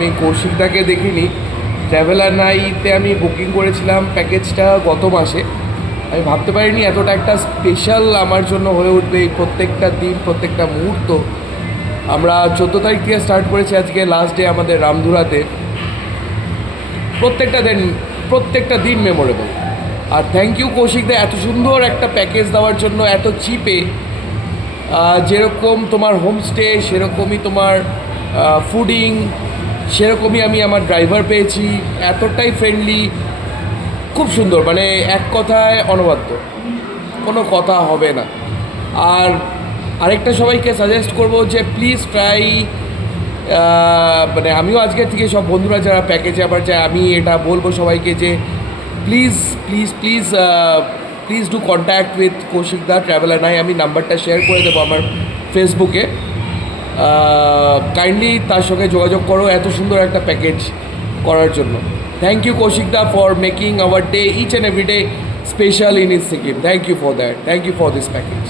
আমি কৌশিকদাকে দেখিনি। ট্রাভেলার নাইতে আমি বুকিং করেছিলাম প্যাকেজটা গত মাসে। আমি ভাবতে পারিনি এতটা একটা স্পেশাল আমার জন্য হয়ে উঠবে এই প্রত্যেকটা দিন, প্রত্যেকটা মুহূর্ত। আমরা 14 তারিখ থেকে স্টার্ট করেছি, আজকে লাস্ট ডে আমাদের রামধুরাতে। প্রত্যেকটা দিন মেমোরেবল। আর থ্যাংক ইউ কৌশিকদা এত সুন্দর একটা প্যাকেজ দেওয়ার জন্য, এত চিপে। যেরকম তোমার হোমস্টে সেরকমই তোমার ফুডিং, সেরকমই আমি আমার ড্রাইভার পেয়েছি, এতটাই ফ্রেন্ডলি, খুব সুন্দর, মানে এক কথায় অনবদ্য, কোনো কথা হবে না। আর আরেকটা সবাইকে সাজেস্ট করব যে প্লিজ ট্রাই, মানে আমিও আজকের থেকে সব বন্ধুরা যারা প্যাকেজে আবার যায়, আমি এটা বলবো সবাইকে যে please please please please do contact with কৌশিকদা ট্রাভেলার নাই। আমি নাম্বারটা শেয়ার করে দেবো আমার ফেসবুকে। কাইন্ডলি তার সঙ্গে যোগাযোগ করো এত সুন্দর একটা প্যাকেজ করার জন্য। থ্যাংক ইউ কৌশিকদা for making our day each and every day special in is Sikkim. Thank you for that, thank you for this package.